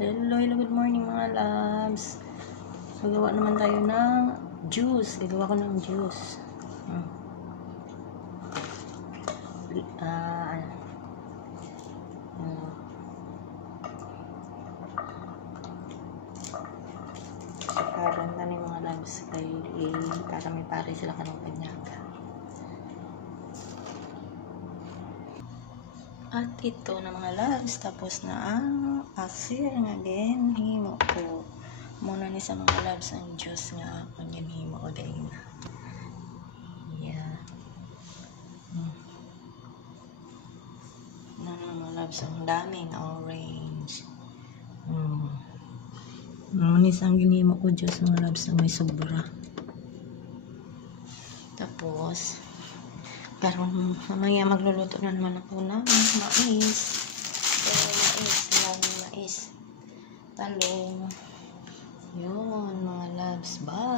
Hello, hello, good morning mga loves. Gagawa naman tayo ng juice. Gagawa ko ng juice. Hmm. Ah, ano. Karon na ni mga loves kay eh, para may pare sila kanong panyaga. At ito na mga loves, tapos na ang asir nga din, himo ko. Muna ni sa mga loves ang Diyos nga kanyang himo ko din. Yeah. Hmm. Na na mga loves, ang dami na orange. Hmm. Muna ang ginimo ko Diyos mga loves na may sobra. Tapos, pero mamaya magluluto na naman ako ng mais. Pero mais, lang mais. Talong. Yun, mga loves. Bye!